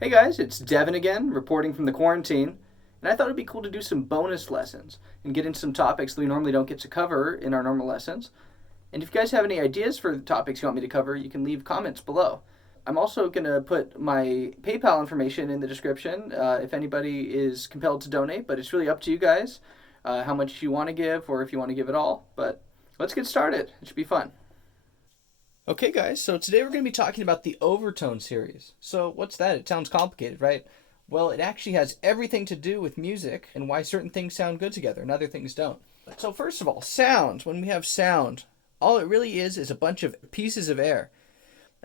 Hey guys, it's Devin again, reporting from the quarantine, and I thought it'd be cool to do some bonus lessons and get into some topics that we normally don't get to cover in our normal lessons. And if you guys have any ideas for the topics you want me to cover, you can leave comments below. I'm also going to put my PayPal information in the description if anybody is compelled to donate, but it's really up to you guys how much you want to give or if you want to give it all. But let's get started. It should be fun. Okay, guys, so today we're going to be talking about the Overtone Series. So what's that? It sounds complicated, right? Well, it actually has everything to do with music and why certain things sound good together and other things don't. So first of all, sound. When we have sound, all it really is a bunch of pieces of air.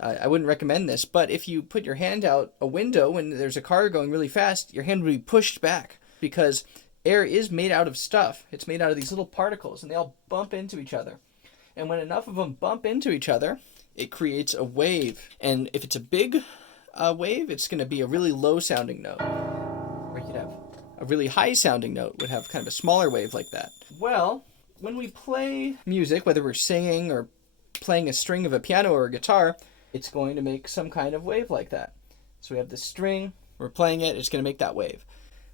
I wouldn't recommend this, but if you put your hand out a window when there's a car going really fast, your hand would be pushed back because air is made out of stuff. It's made out of these little particles, and they all bump into each other. And when enough of them bump into each other, it creates a wave. And if it's a big wave, it's going to be a really low sounding note. Or you could have a really high sounding note would have kind of a smaller wave like that. Well, when we play music, whether we're singing or playing a string of a piano or a guitar, it's going to make some kind of wave like that. So we have the string, we're playing it, it's going to make that wave.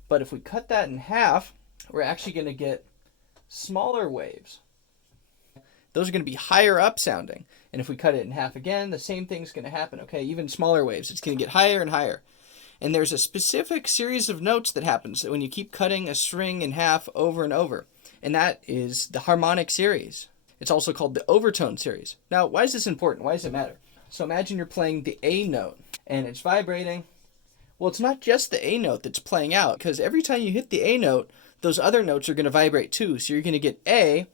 But if we cut that in half, we're actually going to get smaller waves. Those are going to be higher up sounding. And if we cut it in half again, the same thing's going to happen, okay? Even smaller waves. It's going to get higher and higher. And there's a specific series of notes that happens when you keep cutting a string in half over and over. And that is the Harmonic Series. It's also called the Overtone Series. Now, why is this important? Why does it matter? So imagine you're playing the A note and it's vibrating. Well, it's not just the A note that's playing out, because every time you hit the A note, those other notes are going to vibrate too. So you're going to get A,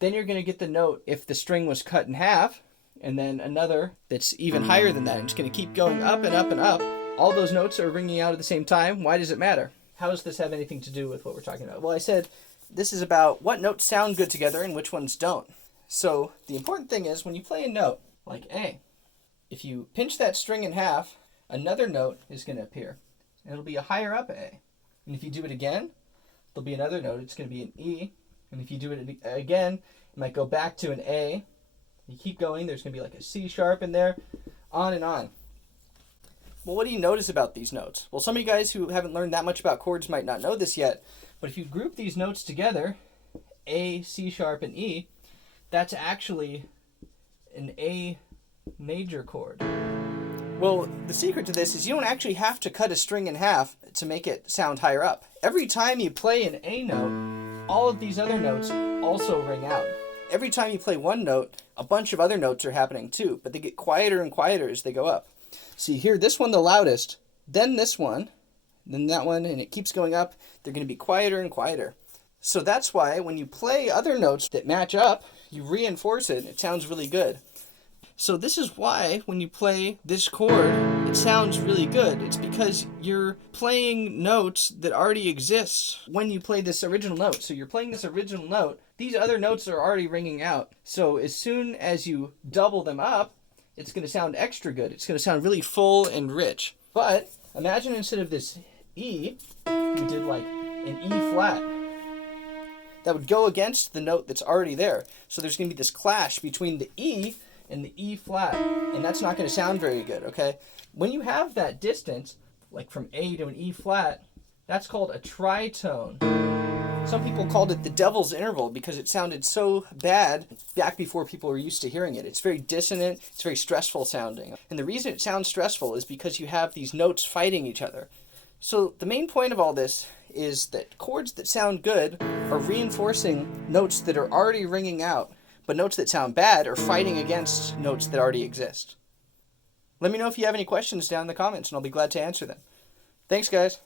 then you're going to get the note if the string was cut in half, and then another that's even higher than that. And it's going to keep going up and up and up. All those notes are ringing out at the same time. Why does it matter? How does this have anything to do with what we're talking about? Well, I said this is about what notes sound good together and which ones don't. So the important thing is when you play a note like A, if you pinch that string in half, another note is going to appear. And it'll be a higher up A. And if you do it again, there'll be another note. It's going to be an E. And if you do it again, it might go back to an A. You keep going, there's going to be like a C sharp in there, on and on. Well, what do you notice about these notes? Well, some of you guys who haven't learned that much about chords might not know this yet, but if you group these notes together, A, C sharp, and E, that's actually an A major chord. Well, the secret to this is you don't actually have to cut a string in half to make it sound higher up. Every time you play an A note, all of these other notes also ring out. Every time you play one note, a bunch of other notes are happening too, but they get quieter and quieter as they go up. So you hear this one the loudest, then this one, then that one, and it keeps going up. They're going to be quieter and quieter. So that's why when you play other notes that match up, you reinforce it, and it sounds really good. So this is why when you play this chord, it sounds really good. It's because you're playing notes that already exist when you play this original note. So you're playing this original note. These other notes are already ringing out. So as soon as you double them up, it's going to sound extra good. It's going to sound really full and rich. But imagine instead of this E, we did like an E flat. That would go against the note that's already there. So there's going to be this clash between the E and the E flat, and that's not going to sound very good, okay? When you have that distance, like from A to an E flat, that's called a tritone. Some people called it the devil's interval because it sounded so bad back before people were used to hearing it. It's very dissonant, it's very stressful sounding. And the reason it sounds stressful is because you have these notes fighting each other. So the main point of all this is that chords that sound good are reinforcing notes that are already ringing out, but notes that sound bad are fighting against notes that already exist. Let me know if you have any questions down in the comments, and I'll be glad to answer them. Thanks, guys.